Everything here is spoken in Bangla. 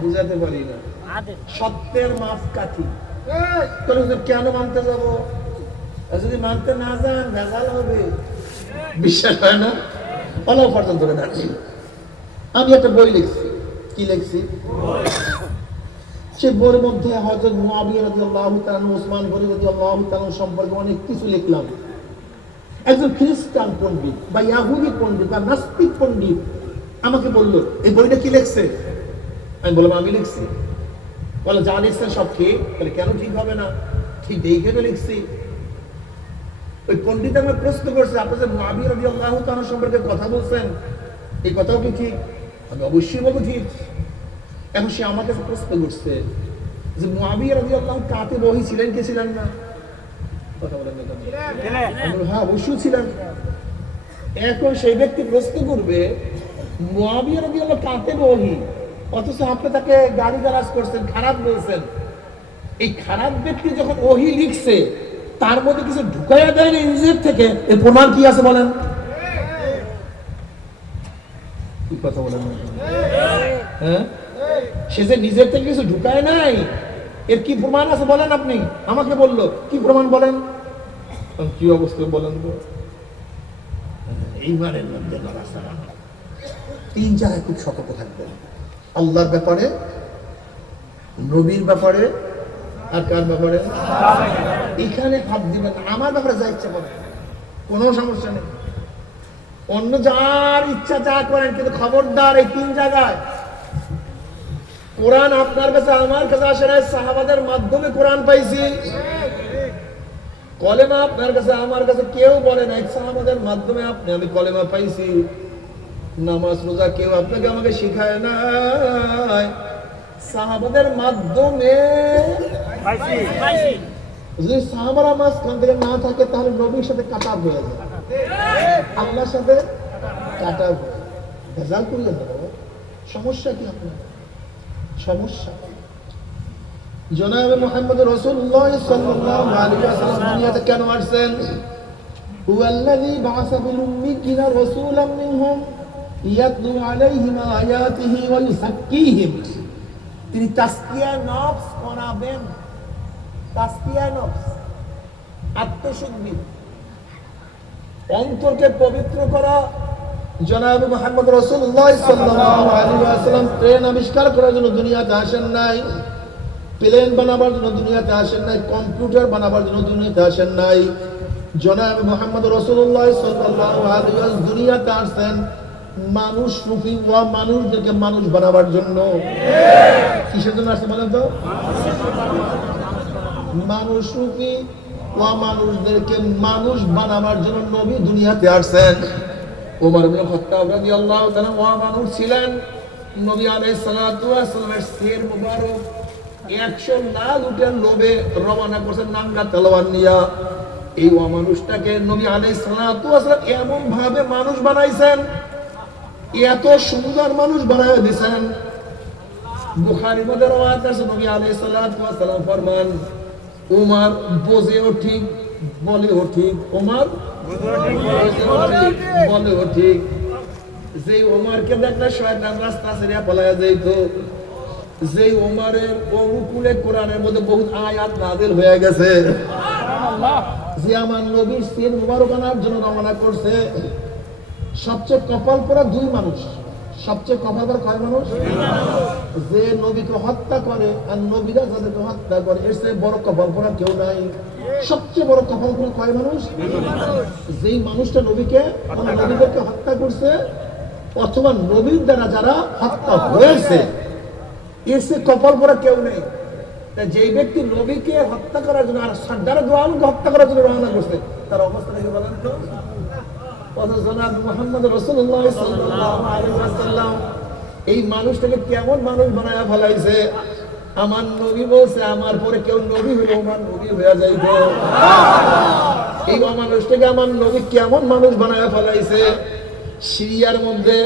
বুঝাতে পারি না। সত্যের মাপকাঠি তাহলে কেন মানতে যাব? যদি মানতে না যান ভেজাল হবে, বিশ্বাস হয় না। অনেক পর্যন্ত ধরে দাঁড়িয়ে আমি একটা বই লিখছি। কি লিখছি? সে বইয়ের মধ্যে হযরত মুআবিয়া রাদিয়াল্লাহু তাআলা, ওসমান গনি রাদিয়াল্লাহু তাআলা সম্পর্কে অনেক কিছু লিখলাম। একজন খ্রিস্টান পণ্ডিত বা ইয়াহুদি পণ্ডিত বা নাস্তিক পণ্ডিত আমাকে বলল, এই বইটা কি লিখছে? আমি বললাম আমি লিখছি। বলে যা লিখছেন সব ঠিক। বলে কেন ঠিক হবে না? ঠিক দেখে তো লিখছি। ওই পণ্ডিত আমাকে প্রশ্ন করছে, আপনি যে মুআবিয়া রাদিয়াল্লাহু তাআলা সম্পর্কে কথা বলছেন, এই কথাও কি ঠিক? আমি অবশ্যই বলবো ঠিক। এখন সে আমার কাছে প্রশ্ন করছে যে মুআবিয়া রাদিয়াল্লাহু কাতিব ওহী ছিলেন কি ছিলেন না? কথা বলেন না কেন? হ্যাঁ অবশ্যই ছিলেন। এখন সেই ব্যক্তি প্রশ্ন করবে মুআবিয়া রাদিয়াল্লাহু কাতিব ওহী, অথচ আপনি তাকে গালি গালাজ করছেন, খারাপ বলছেন। এই খারাপ ব্যক্তি যখন ওহী লিখছে তার মধ্যে কিছু ঢুকাইয়া দেয় না নিজের থেকে, এর প্রমাণ কি আছে বলেন? কি কথা বলেন? হ্যাঁ, সে যে নিজের থেকে কিছু ঢুকায় নাই, এর কি প্রমাণ আছে বলেন? আপনি আমাকে বললো কি প্রমাণ বলেন? কি অবস্থা বলেন? এইবারের মধ্যে তিন জায়গায় খুব সতর্ক থাকবেন। আল্লাহর ব্যাপারে, নবীর ব্যাপারে, আর কার ব্যাপারে? এখানে হাত দিবেন। আমার ব্যাপারে যা ইচ্ছা করেন, কোনো সমস্যা নেই। অন্য যার ইচ্ছা যা করেন, কিন্তু খবরদার এই তিন জায়গায়। কোরআন আপনার কাছে আমার কাছে আসে নাই, সাহাবাদের মাধ্যমে কোরআন পাইছি। কলেমা আপনার কাছে আমার কাছে কেউ বলে নাই, সাহাবাদের মাধ্যমে আপনি আমি কলেমা পাইছি। নামাজ রোজা কেউ আপনাকে আমাকে শিখায় নাই, সাহাবাদের মাধ্যমে পাইছি। যদি সাহাবারা মাঝখান থেকে না থাকে তাহলে নবীর সাথে কাটা হয়ে যায়, আল্লাহর সাথে কাটা হয়ে ভেজাল করলেন না। সমস্যা কি আপনার? সমস্যা জনাবে মুহাম্মদ রাসূলুল্লাহ সাল্লাল্লাহু আলাইহি ওয়াসাল্লাম দুনিয়াতে কেন আসছেন? হুয়াল্লাযী বা'আসা বিল উম্মিয়িনা রাসূলাম মিনহুম ইয়াতলু আলাইহিম আয়াতিহি ওয়া ইউযাক্কিহিম। তিনি তাসকিয়া নফস করাবেন। তাসকিয়া নফস, আত্মশুদ্ধি, অন্তরকে পবিত্র করা। জনাবে মুহাম্মদ রাসূলুল্লাহ সাল্লাল্লাহু আলাইহি ওয়াসাল্লাম ট্রেন আবিষ্কার করার জন্য দুনিয়াতে আসেন নাই, প্লেন বানাবার জন্য দুনিয়াতে আসেন নাই, কম্পিউটার বানাবার জন্য দুনিয়াতে আসেন নাই। জনাবে মুহাম্মদ রাসূলুল্লাহ সাল্লাল্লাহু আলাইহি ওয়াসাল্লাম দুনিয়াতে আসেন মানুষ রূপী ওয়া মানুষদেরকে মানুষ বানাবার জন্য। কিসের জন্য আসছে বলেন তো? মানুষ রূপী ওয়া মানুষদেরকে মানুষ বানাবার জন্য নবী দুনিয়াতে আসছেন। ওমর ইবনে খাত্তাব রাদিয়াল্লাহু তাআলা ওয়া মানুষ ছিলেন। নবী আলাইহিস সালাতু ওয়াস সালামের শির মুবারক 100 লাল উটের লোভে রওনা করছেন নাঙ্গা তলোয়ার নিয়া। এই ওয়া মানুষটাকে নবী আলাইহিস সালাতু ওয়াস সালাম এমন ভাবে মানুষ বানাইছেন, এত সুন্দর মানুষ বানায় দিয়েছেন। বুখারীর মধ্যে রওয়ায়াত আছে, নবী আলাইহিস সালাতু ওয়াস সালাম ফরমান, ওমর বোঝেও ঠিক বলেও ঠিক। ওমর বলেও ঠিক। যে ওমরকে দেখলে শয়তান রাস্তা ছেড়ে পালায়া যাইত। যে ওমরের অনুকূলে কোরআনের মধ্যে বহুত আয়াত নাযিল হয়ে গেছে। যে আমার নবীর সির মুবারক আনার জন্য রওনা করছে। সবচেয়ে কপাল পরা দুই মানুষ। সবচেয়ে কপাল পরা কয় মানুষ? যে নবীকে হত্যা করে আর নবীরা যাদেরকে হত্যা করে, এর চেয়ে বড় কপাল পরা কেউ নাই। সবচেয়ে বড় কপাল পরা কয় মানুষ? যেই মানুষটা নবীদেরকে হত্যা করছে অথবা নবীর দ্বারা যারা হত্যা হয়েছে, এর চেয়ে কপাল পরা কেউ নেই। যেই ব্যক্তি নবীকে হত্যা করার জন্য আর সাদ্দার দোয়ালকে হত্যা করার জন্য রওনা করছে, তার অবস্থাটা কি বলেন তো? মুহাম্মদ রাসূলুল্লাহ সাল্লাল্লাহু আলাইহি ওয়াসাল্লাম এই মানুষটাকে কেমন মানুষ বানায়া ফেলাইছে। আমার নবী বলছে আমার পরে কেউ নবী হলো আমার নবী হয়ে যাইত। এই মানুষটাকে আমার নবী কেমন মানুষ বানায়া ফেলাইছে। সিরিয়ার মধ্যে